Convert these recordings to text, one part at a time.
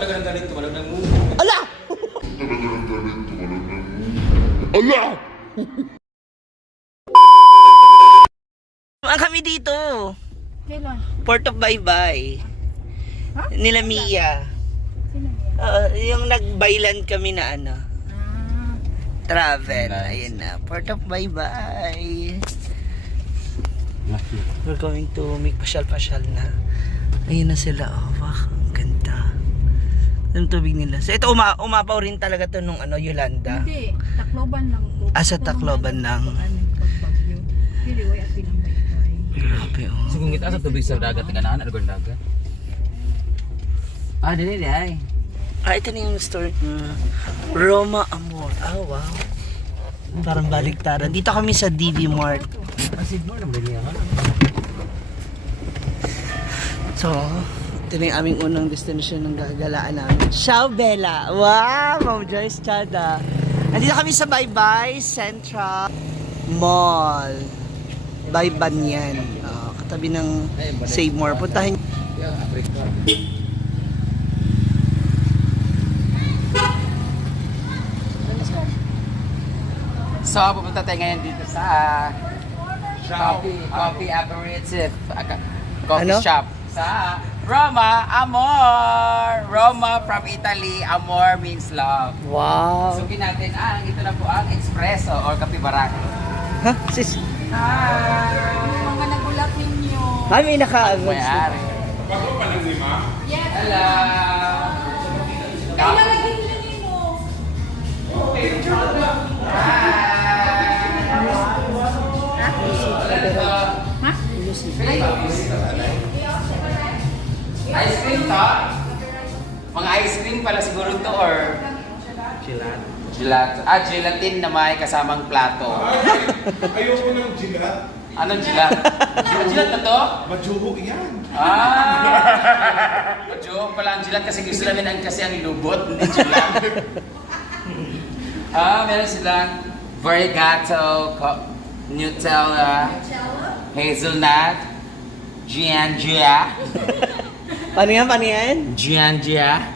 talaga ng ganito, walang nanguha. Ala! Ala! Ang kami dito. Kailan? Port of Baybay. Ha? Nila Mia. Sino yan? Yung nag-bayland kami na ano. Ah. Travel. Nice. Ayun na. Port of Baybay. We're going to make pasyal-pasyal na. Ayun na sila. Oh, wow. Ang ganda. Yung tubig nila. So ito umapaw rin talaga to nung ano, Yolanda. Hindi, Tacloban lang to. Ah, sa Tacloban lang. Pagbagyo. Dili, way at pinambay-bay. Grabe oh. So kung kita sa tubig sa dagat, tingnan na, dagat. Ah, dili ay. Ah, ito na yung store. Roma Amor. Oh, wow. Parang baliktaran. Dito kami sa DB Mart. Kasi mo naman niya ha. So, ito na yung aming unang destination ng gagalaan namin. Ciao, Bella! Wow! Ma'am Joyce Chada. Nandito kami sa Baybay Central Mall. Bayban yan. Katabi ng Save More. Puntahin. Yeah, Africa. So, pupunta tayo ngayon dito sa coffee aperitif. Coffee Ano? shop. Sa Roma Amor. Roma from Italy. Amor means love. Wow! Sukin natin ito na po ang espresso or kape barako. Ha? Sis? Mga nagulat ninyo. Ay, may nakaagod. May-ari. Yes. Hello. Kailan lagi nila nino? Ha? Ice cream to? Mga ice cream pala siguro to or gelato. Ah, gelatin na may kasamang plato. Ayoko ng jilat. Anong gelat? Gelat na to? Majuho yan. Joke pala ang gelat kasi gusto namin kasi ang lubot, hindi gelat. Meron silang variegato, Nutella, hazelnut, Giangia. Paano yan? Paano yan? Giangia.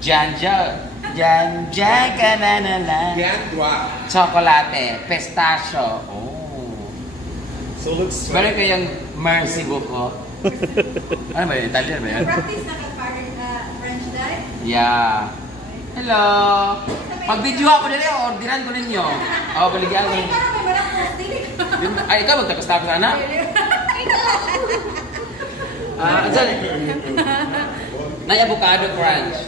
Janja. Janja ka na na lang. Gandwa. Chocolate, pistachio. Oh. So looks Meron kayang mercy buko. Ano ba yun? Italian ba yun? Practice na French dye? Yeah. Hello. Pag-video ako nila, orderan ko ninyo. Oo, baligyan ko. Ay, parang may walang plastic. Ay, ikaw magtapos-tapos na? Saan? Nay avocado crunch.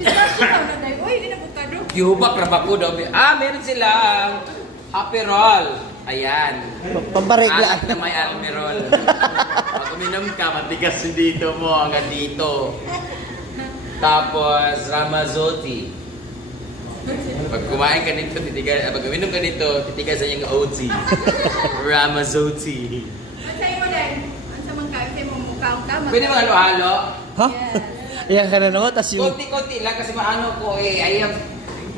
Pistachio daw na dahil. Uy, inabukado. Yubak na bako daw. Meron silang Aperol. Ayan. Pamparegla. Anak na may Almerol. Pag uminom ka, matigas yung dito mo hanggang dito. Tapos, Ramazotti. Pag kumain ka nito, pag uminom ka nito, titigas sa yung OT. Ramazotti. Ang sa'yo mo din? Ang sa mga kain mo mukhang tama. Pwede mga halo-halo? Ha? Ayan ka na naman, tas yung... Konti-konti lang kasi maano ko ayam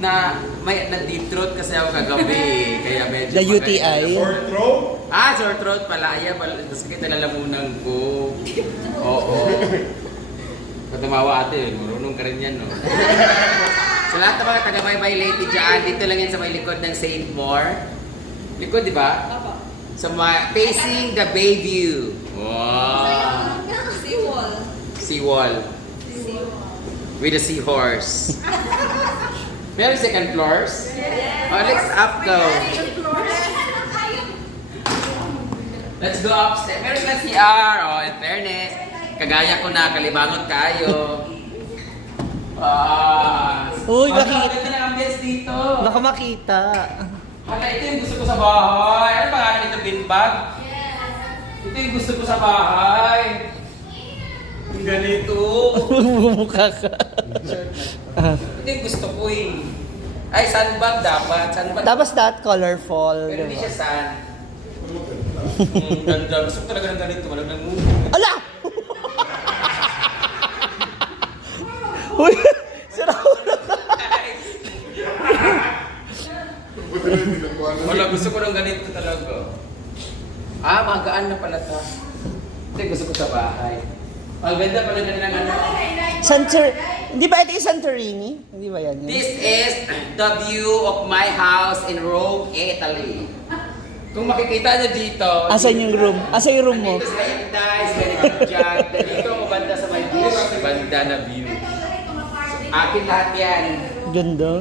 na may na-deep throat kasi ako kagabi. Kaya medyo... The UTI? Sore throat. Sore throat pala. Ayan, sakit na lalamunan ko. Oo. Pag tumawa ate, marunong ka rin yan, no? Sa lahat ng mga taga-Baybay lady dyan, dito lang yan sa may likod ng St. Maur. Likod, di ba? Opo. Sa facing the Bayview. Wow! Seawall. Seawall. With a seahorse. Meron second floors? Oh, let's up go. Let's go upstairs. Meron na CR. Oh, in fairness. Kagaya ko na, kalibangot kayo. Uy, ang makita. ganda ng ambience dito. Baka makita. Hala, ito yung gusto ko sa bahay. Ano pangalan nito, beanbag? Ito yung gusto ko sa bahay. Yung ganito. Bumukha ka. Ito yung gusto ko eh. Ay, sandbag dapat. Sandbag. Tapos that colorful. Pero hindi diba? siya sand. Ganda. Gusto ko talaga ng ganito. Walang nanguha. Ala! Uy! Sira ulo ka! Wala, gusto ko ng ganito talaga. Magaan na pala to. Ito yung gusto ko sa bahay. Ang ganda pala ng ano. Hindi ba ito yung Santorini? Hindi ba yan? This is the view of my house in Rome, Italy. Kung makikita nyo dito, Asan yung room? Asan yung room mo? dito sa Inday, very good dyan. Dito ako banda sa my beach, banda na view. Akin lahat yan. Ganda.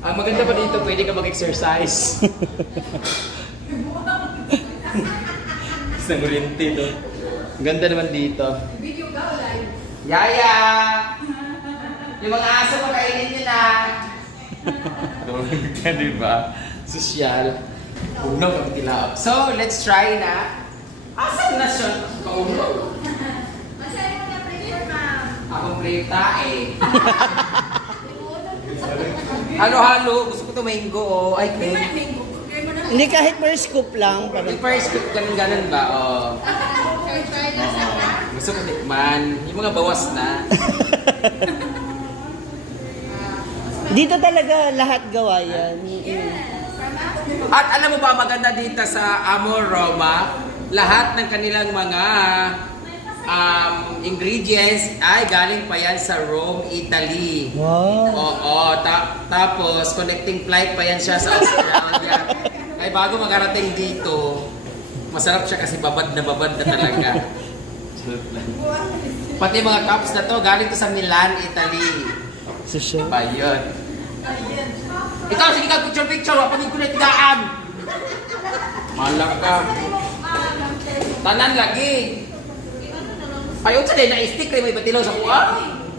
Ang maganda pa dito, pwede ka mag-exercise. Isang oriente to. Ang ganda naman dito. Video ka o live? Yaya! Yung mga aso makainin nyo na. Ka, diba? Sosyal. Uno kang tilaap. So, let's try na. Asan na siya? Kauno. Masaya mo na pressure, ma'am. Akong plata eh. Halo-halo. Gusto ko ito mango. Oh. Ay, Di ba okay. na mango? Burger mo na. Hindi kahit per scoop lang. Parang, Yung first scoop, ganun-ganun ba? Oh. Try na sa Gusto ko tikman. Yung mga bawas na. dito talaga lahat gawa yan. At alam mo ba, maganda dito sa Amor Roma, lahat ng kanilang mga ingredients ay galing pa yan sa Rome, Italy. Wow. Oo, tapos connecting flight pa yan siya sa Australia. Ay bago makarating dito, masarap siya kasi babad na talaga. Pati mga cups na to, galing to sa Milan, Italy. So siya. Pa yun. Ikaw, sige ka, picture, wapagin ko na tigaan. Malak ka. Tanan lagi. Ayaw sa din, na-stick kayo may batilaw sa kuha.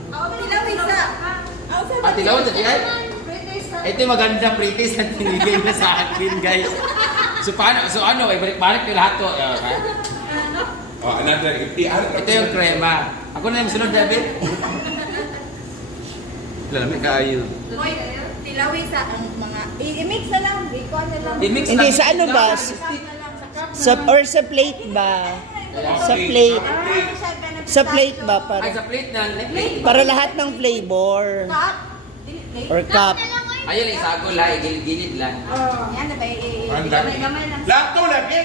Tilaw isa. Ah, tilaw sa diyan? Ito yung maganda pretties na tinigay na sa akin, guys. So, paano? So, ano? Balik-balik yung lahat to. Oh, another. Ito yung krema. Ako na yung sunod, David. Lalamig kayo. Hoy, tilaw isa ang mga... I-mix na lang. I-con na lang. I-mix Hindi, lang. sa ano ba? Cup na lang. Sa cup na Sa, lang. or sa plate ba? Sa plate. Sa plate ba? Ay, sa plate na. Para lahat ng flavor. Cup. Or cup. Ayun, isagol ha. Igilid-gilid lang. Oh, yan na ba? Gamay-gamay lang. Lahat to, lagi.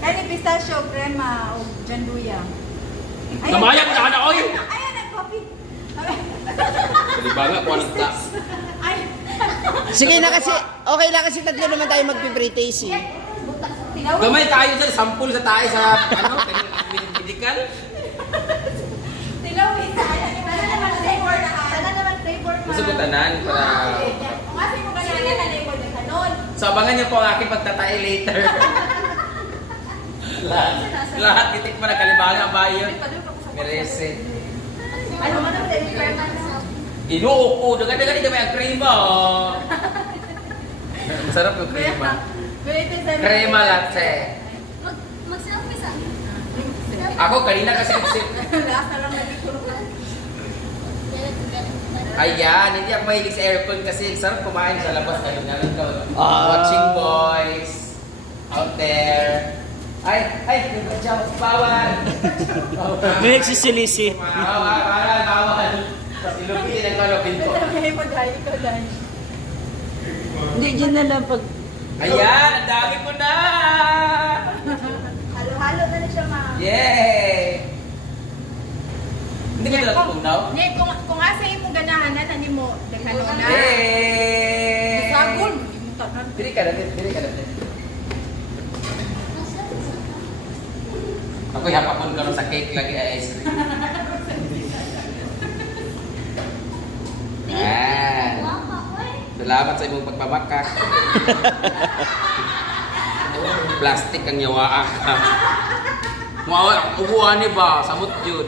Kani pistachio, crema, o janduya. Kamaya ko na ka na, oy! Ayan na, coffee. Kalibaga, kuha ng ta. Ay. Sige na kasi, okay na kasi tatlo naman tayo magpipre-taste eh. Tilaw. Gamay tayo dyan, sample sa tayo sa, ano, medical. Tilaw isa. Sana naman flavor na. Sana naman flavor na. Gusto ko tanan para... Kung kasi mo ganyan na flavor na kanon. So, abangan niyo po ang aking pagtatay later. lahat titik mo na kalibaga ba yun? Merese. Ano man ang flavor na? Inuuko, dagan-dagan di may ang krema. Masarap yung krema. Krema latte. Mag-selfie sa Ako, kanina kasi kasi... Lasa lang nagtutulog. Ayan, hindi ako mahilig sa aircon kasi sarap kumain sa labas. Ganun ka. Ah. Watching boys out there. Ay, bawal. May nagsisilisit. Bawal. Kasi lupin ang kalopin ko. Sabi mo dahil ikaw dahil. Hindi, dyan na lang pag... Ayan, ang dami ko na! Halo-halo na siya, ma'am. Yay! Hindi ka nila tutunaw? Hindi, kung asa mo ganahan na, nani mo, dagano na. Yay! Sagol. Dili ka natin, dili ka natin. Ako'y hapapon ka nun sa cake lagi ay ice cream. Ayan. Salamat sa imong pagpamakak. Plastic ang yawaan ka. Ubuhan ni ba? Samot yun.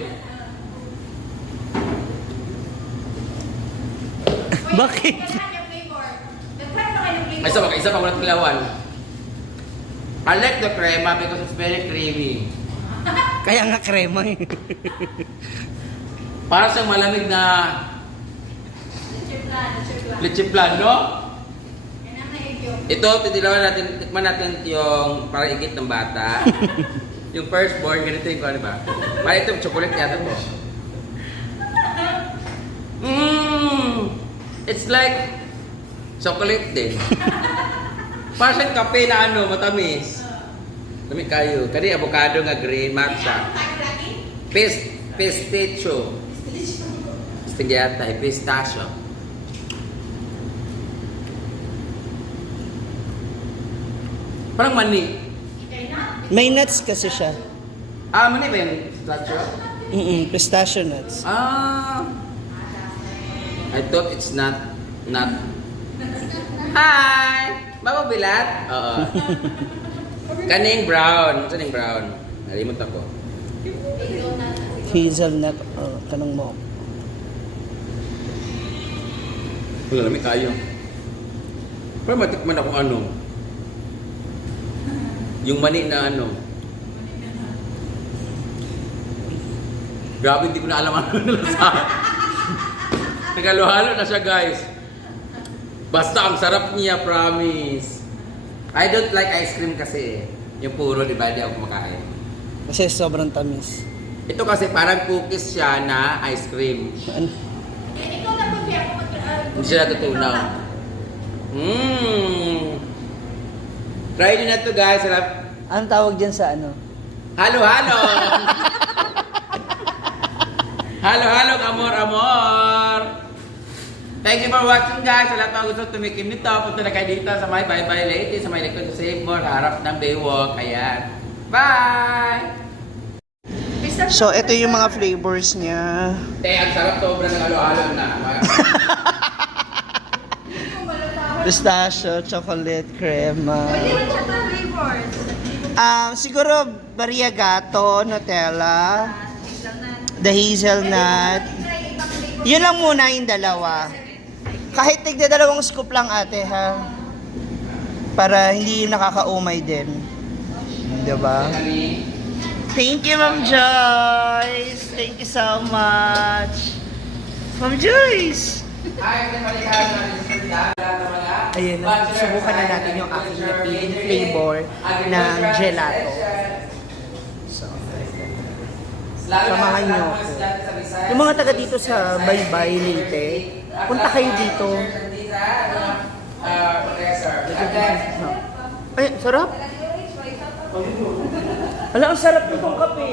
Bakit? Ay, isa pa walang kilawan. I like the crema because it's very creamy. Kaya nga krema eh. Para sa malamig na leche plan, no? Ito, titilawan natin, tikman natin yung para igit ng bata. Yung firstborn, ganito yung ano ba? Para ito, chocolate yata to. It's like chocolate din. Para siyang kape na ano, matamis. Lami kayo. Kani avocado nga green matcha. Pistachio. Stigata, pistachio. Parang mani. May nuts kasi siya. Mani ba yung pistachio? Pistachio nuts. I thought it's not. Hi! Mapabilat? Oo. Kaning brown. Kaning brown. Nalimot ako. Hazelnut. Kanang mo. Wala namin kayo. Pero matikman akong ano. Yung mani na ano. Grabe, hindi ko na alam ano nalasa. Nagalo-halo na siya, guys. Basta ang sarap niya, promise. I don't like ice cream kasi. Yung puro, di ba? Di ako kumakain. Kasi sobrang tamis. Ito kasi parang cookies siya na ice cream. Ikaw na po siya. Hindi siya natutunaw. Try nyo na to, guys. Sarap. Anong tawag dyan sa ano? Halo-halo! Halo-halo, amor-amor! Thank you for watching, guys. Sa lahat mga gusto tumikim nito, punta na kayo dito sa may Bye-Bye Lady, sa may likod sa Save More, harap ng Baywalk. Ayan. Bye! So, ito yung mga flavors niya. Ang sarap sobra ng halo-halo na. Pistachio, chocolate, crema. Pwede rin siya ng flavors. Siguro variegato, Nutella, the hazelnut. Yun lang muna yung dalawa. Kahit tigda dalawang scoop lang ate ha. Para hindi yung nakakaumay din. Diba? Thank you, Ma'am Joyce. Thank you so much. Ma'am Joyce. Ayun, subukan na natin yung aking napili flavor ng gelato. So, samahan niyo ako. Yung mga taga dito sa Baybay, Leyte, punta kayo dito. Ay, sarap. Ala, ang sarap nitong kape.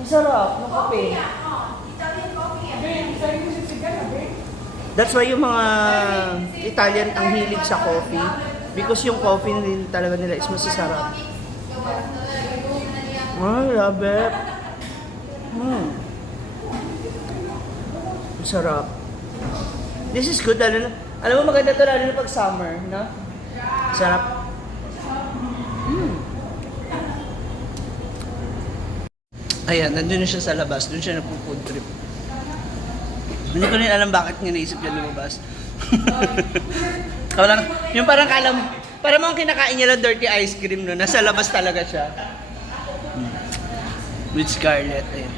Ang sarap ng kape. That's why yung mga Italian ang hilig sa coffee. Because yung coffee din talaga nila is masasarap. Love it. Masarap. This is good. Alam mo maganda to lalo na pag summer, no? Sarap. Ayan, nandun na siya sa labas. Doon siya nagpo-food trip. Hindi ko rin alam bakit nga naisip niya lumabas. Yung parang parang mga kinakain niya lang dirty ice cream no. Nasa labas talaga siya. With Scarlett. Ayan.